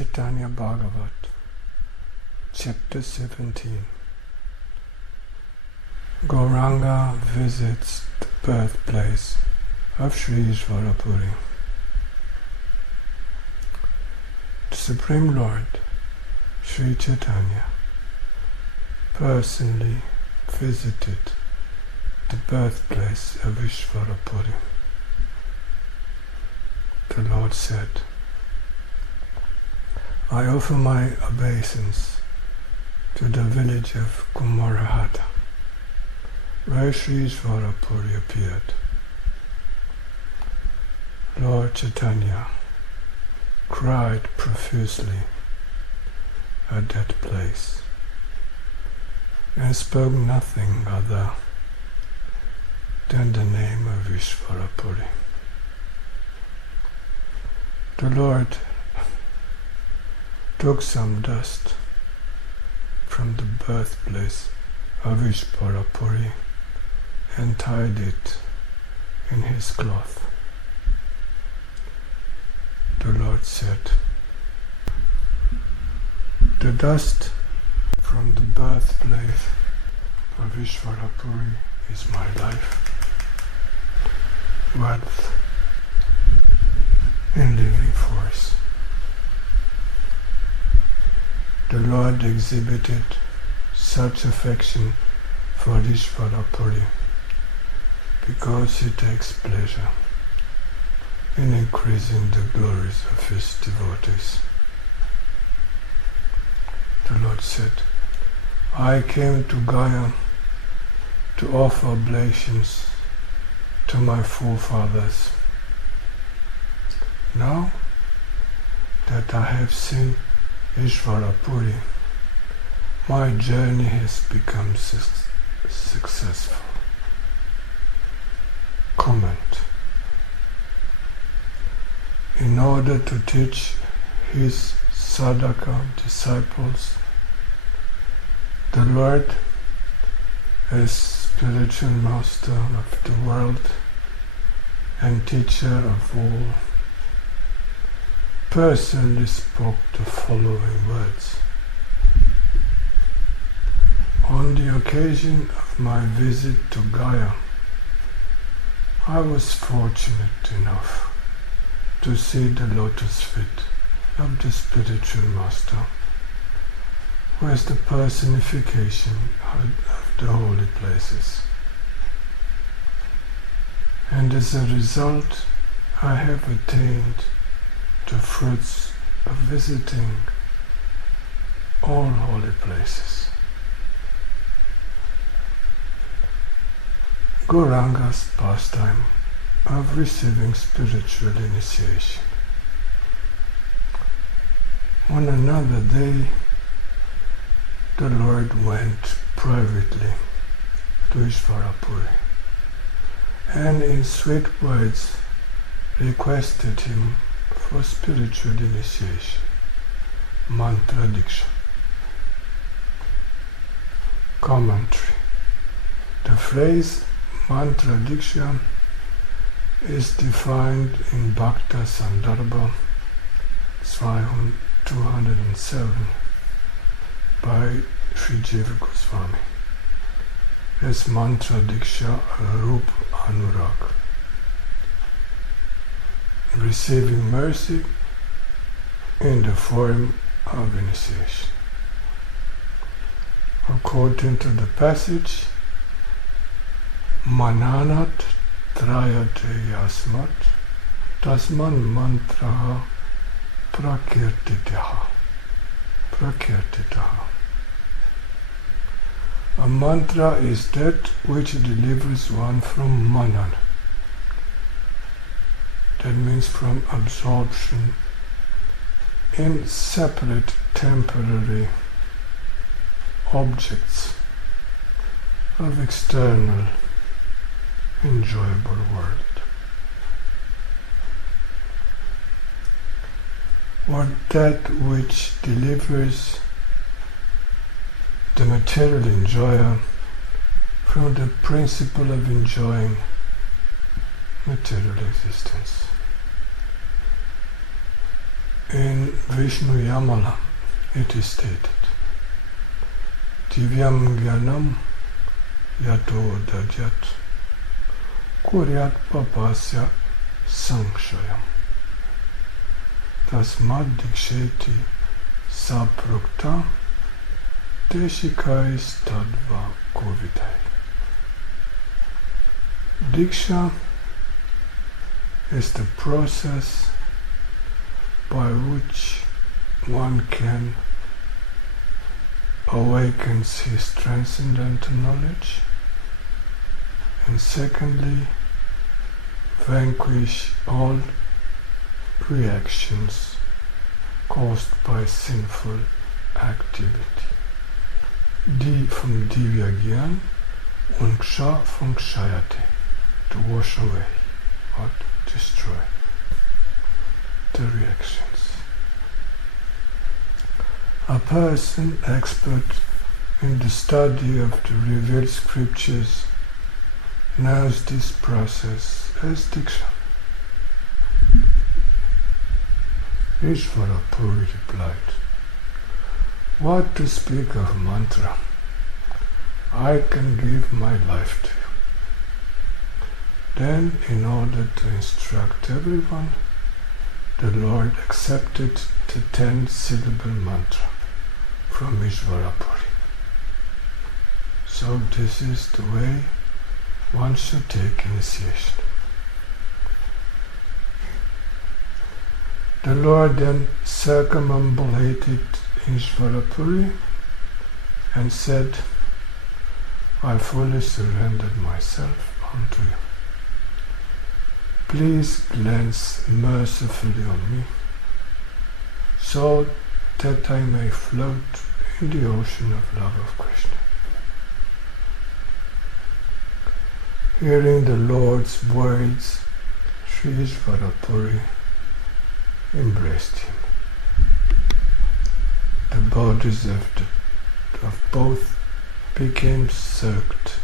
Caitanya Bhāgavata, Chapter 17. Gauranga visits the birthplace of Śrī Īśvara Purī. The Supreme Lord, Śrī Caitanya, personally visited the birthplace of Īśvara Purī. The Lord said, I offer my obeisance to the village of Kumārahaṭṭa, where Śrī Īśvara Purī appeared. Lord Caitanya cried profusely at that place and spoke nothing other than the name of Īśvara Purī. The Lord took some dust from the birthplace of Īśvara Purī and tied it in his cloth. The Lord said, the dust from the birthplace of Īśvara Purī is my life, wealth, and living force. The Lord exhibited such affection for Īśvara Purī because he takes pleasure in increasing the glories of his devotees. The Lord said, I came to Gayā to offer oblations to my forefathers. Now that I have seen Īśvara Purī, my journey has become successful. Comment. In order to teach his sadhaka disciples, the Lord, as spiritual master of the world and teacher of all, personally spoke the following words. On the occasion of my visit to Gayā, I was fortunate enough to see the lotus feet of the spiritual master, who is the personification of the holy places. And as a result, I have attained the fruits of visiting all holy places. Gauranga's pastime of receiving spiritual initiation. On another day, the Lord went privately to Īśvara Purī and in sweet words requested him for spiritual initiation, mantra-dīkṣā. Commentary. The phrase mantra-dīkṣā is defined in Bhakta Sandarbha 207 by Sri Jiva Goswami as mantra-dīkṣā rup anurag, receiving mercy in the form of initiation. According to the passage, mananat trayate yasmat tasman mantraha prakirtitaha. A mantra is that which delivers one from manan. That means from absorption in separate temporary objects of external enjoyable world. Or that which delivers the material enjoyer from the principle of enjoying material existence. In Vishnu Yamala it is stated, Divyam Gyanam Yato Dadyat Kuryat Papasya Sankshayam Tasmad Diksheti Saprukta Deshikais Tadva Kovidai. Diksha is the process by which one can awaken his transcendental knowledge, and secondly, vanquish all reactions caused by sinful activity. Di from Divya Gyan and Ksha from Kshayate, to wash away or destroy the reactions. A person expert in the study of the revealed scriptures knows this process as Diksha. Īśvara Purī replied, "What to speak of mantra? I can give my life to you." Then, in order to instruct everyone, the Lord accepted the 10-syllable mantra from Īśvara Purī. So this is the way one should take initiation. The Lord then circumambulated Īśvara Purī and said, "I fully surrendered myself unto you. Please glance mercifully on me, so that I may float in the ocean of love of Krishna." Hearing the Lord's words, Śrī Īśvara Purī embraced him. The bodies of both became soaked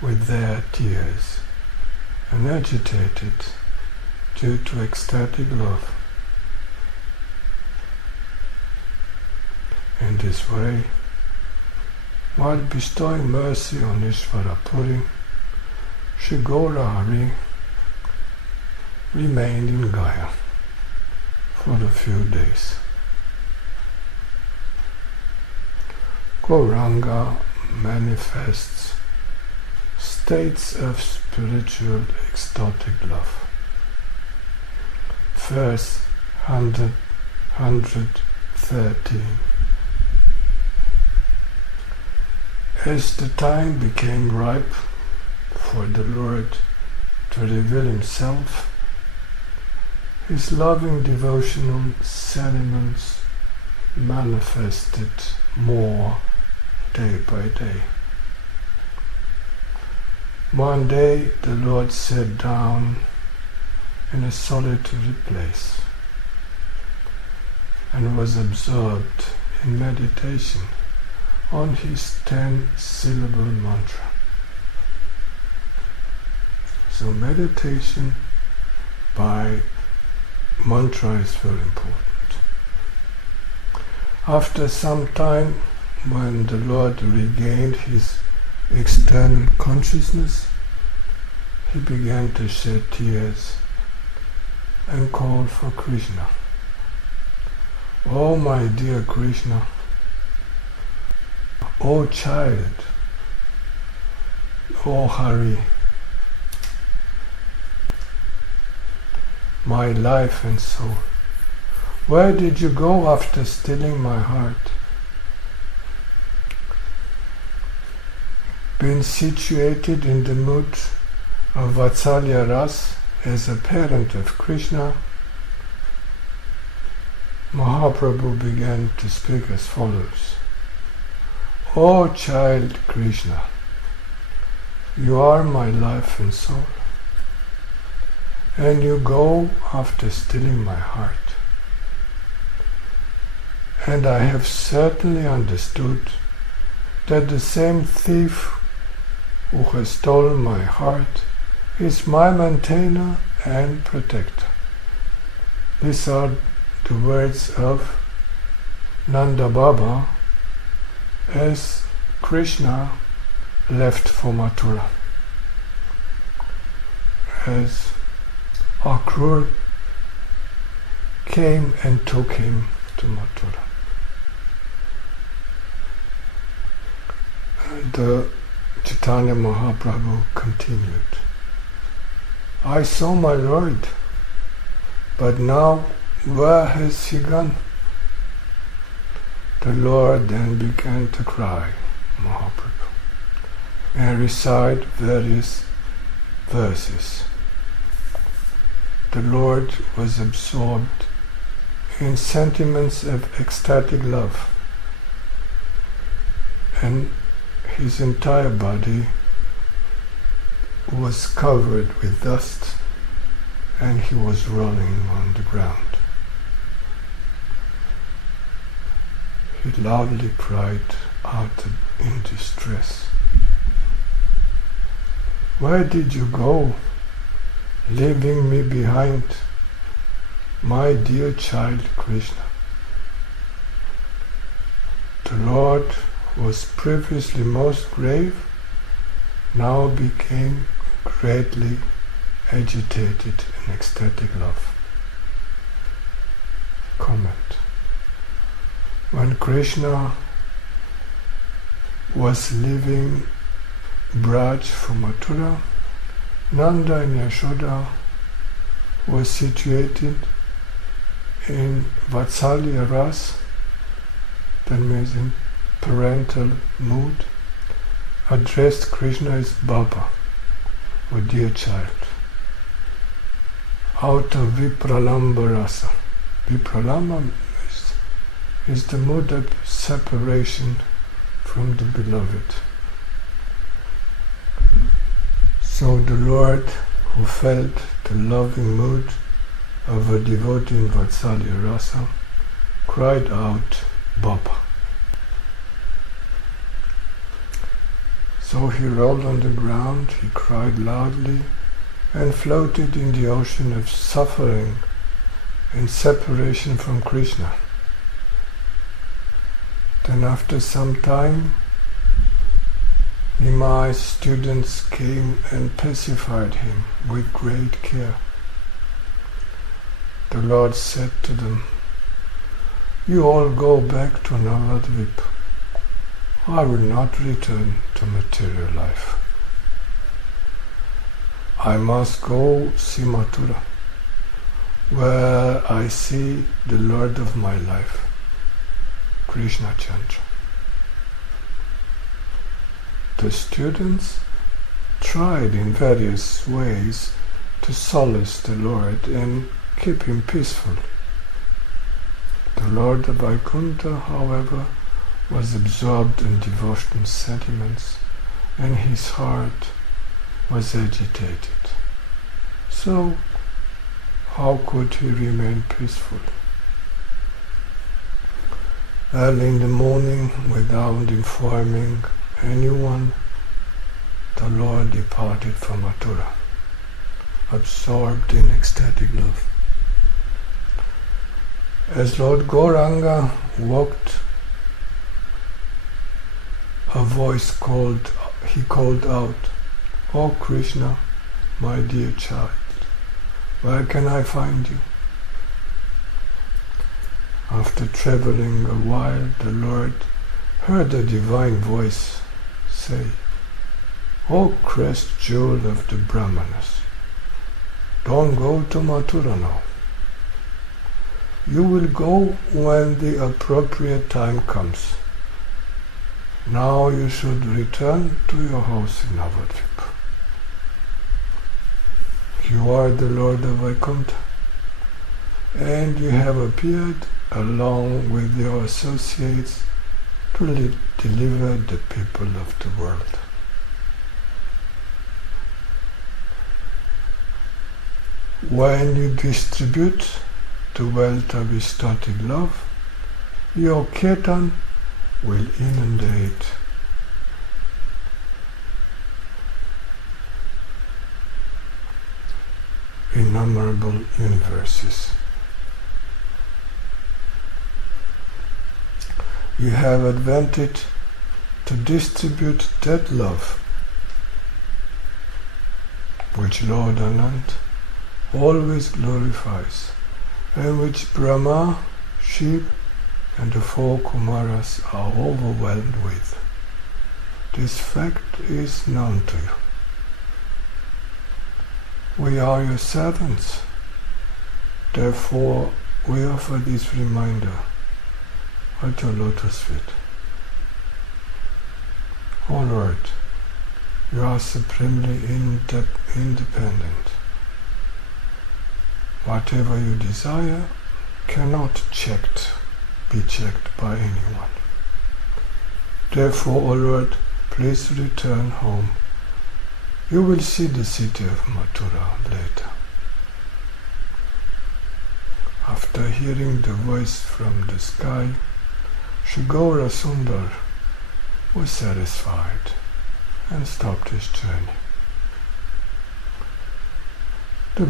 with their tears and agitated due to ecstatic love. In this way, while bestowing mercy on Īśvara Purī, Śrī Gaurahari remained in Gayā for a few days. Gauranga manifests states of spiritual ecstatic love. Verse 113. As the time became ripe for the Lord to reveal himself, his loving devotional sentiments manifested more day by day. One day the Lord sat down in a solitary place and was absorbed in meditation on his 10-syllable mantra. So meditation by mantra is very important. After some time, when the Lord regained his external consciousness, he began to shed tears and call for Krishna. "Oh my dear Krishna, oh child, oh Hari, my life and soul, where did you go after stealing my heart? Being situated in the mood of Vatsalya Ras as a parent of Krishna, Mahaprabhu began to speak as follows. "O child Krishna, you are my life and soul, and you go after stealing my heart. And I have certainly understood that the same thief who has stolen my heart is my maintainer and protector. These are the words of Nanda Baba as Krishna left for Mathura, as Akrur came and took him to Mathura. And Chaitanya Mahaprabhu continued, I saw my Lord, but now where has he gone? The Lord then began to cry, Mahaprabhu, and recite various verses. The Lord was absorbed in sentiments of ecstatic love, and his entire body was covered with dust, and he was rolling on the ground. He loudly cried out in distress, Where did you go, leaving me behind, my dear child Krishna? The Lord, who was previously most grave, now became greatly agitated in ecstatic love. Comment. When Krishna was leaving Braj for Mathura, Nanda and Yashoda were situated in Vatsalya Ras, that means in parental mood, addressed Krishna as Baba, or dear child, out of Vipralamba Rasa. Vipralamba is the mood of separation from the beloved. So the Lord, who felt the loving mood of a devotee in Vatsalya Rasa, cried out, Baba. So he rolled on the ground, he cried loudly, and floated in the ocean of suffering and separation from Krishna. Then after some time, Nimai's students came and pacified him with great care. The Lord said to them, You all go back to Navadvip. I will not return to material life. I must go see Mathura, where I see the Lord of my life, Krishna Chandra. The students tried in various ways to solace the Lord and keep him peaceful. The Lord of Vaikuntha, however, was absorbed in devotional sentiments, and his heart was agitated. So, how could he remain peaceful? Early in the morning, without informing anyone, the Lord departed from Mathura, absorbed in ecstatic love. As Lord Gauranga walked, a voice called out, O Krishna, my dear child, where can I find you? After traveling a while, the Lord heard a divine voice say, O crest jewel of the Brahmanas, don't go to Mathura now. You will go when the appropriate time comes. Now you should return to your house in Navadvip. You are the Lord of Vaikuntha, and you have appeared along with your associates to deliver the people of the world. When you distribute the wealth of ecstatic love, your kirtan will inundate innumerable universes. you have advantage to distribute that love which Lord Anand always glorifies, and which Brahma, Shiva, and the four Kumaras are overwhelmed with. This fact is known to you. We are your servants. Therefore, we offer this reminder at your lotus feet. O Lord, you are supremely independent. Whatever you desire cannot be checked by anyone. Therefore, O Lord, please return home. You will see the city of Mathura later. After hearing the voice from the sky, Śrī Gaura Sundar was satisfied and stopped his journey. The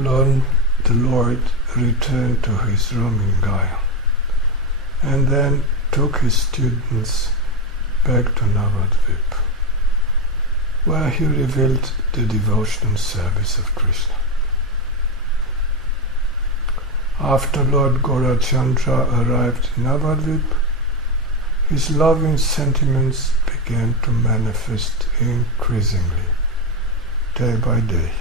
Lord returned to his room in Gayā and then took his students back to Navadvip, where he revealed the devotional service of Krishna. After Lord Gaurachandra arrived in Navadvip, his loving sentiments began to manifest increasingly, day by day.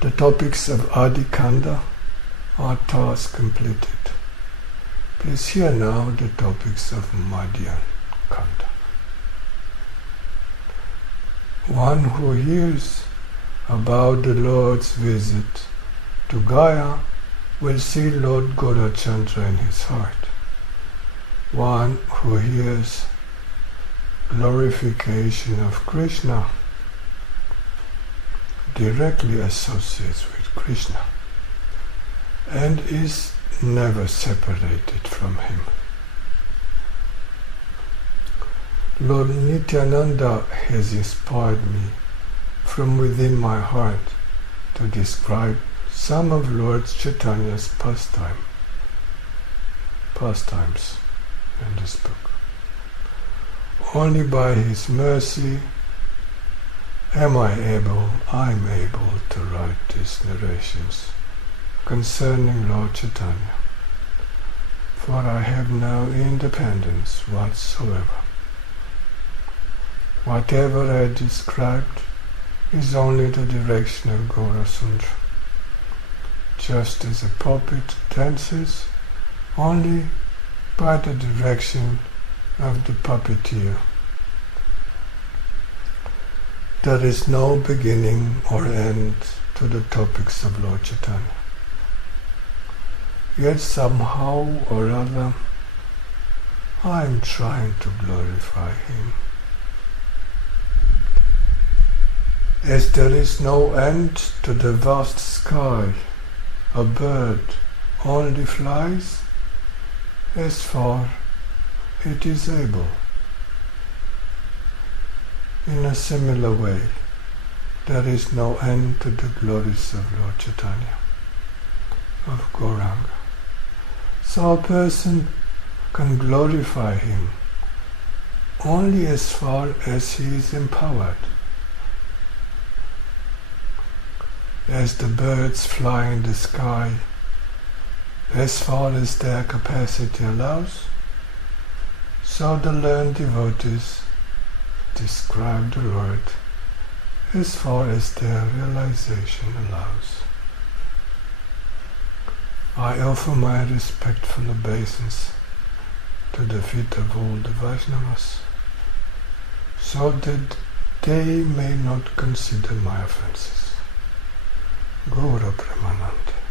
The topics of Adikanda are thus completed. Please hear now the topics of Madhya Kanda. One who hears about the Lord's visit to Gayā will see Lord Gaurachandra in his heart. One who hears glorification of Krishna directly associates with Krishna and is never separated from him. Lord Nityananda has inspired me from within my heart to describe some of Lord Chaitanya's pastimes in this book. Only by his mercy I'm able to write these narrations concerning Lord Chaitanya, for I have no independence whatsoever. Whatever I described is only the direction of Gaurasundra, just as a puppet dances only by the direction of the puppeteer. There is no beginning or end to the topics of Lord Chaitanya. Yet somehow or other, I am trying to glorify him. As there is no end to the vast sky, a bird only flies as far it is able. In a similar way, there is no end to the glories of Lord Chaitanya, of Gauranga. So a person can glorify him only as far as he is empowered. As the birds fly in the sky, as far as their capacity allows, so the learned devotees describe the Lord as far as their realization allows. I offer my respectful obeisance to the feet of all the Vaishnavas, so that they may not consider my offenses. Gaura Premanande.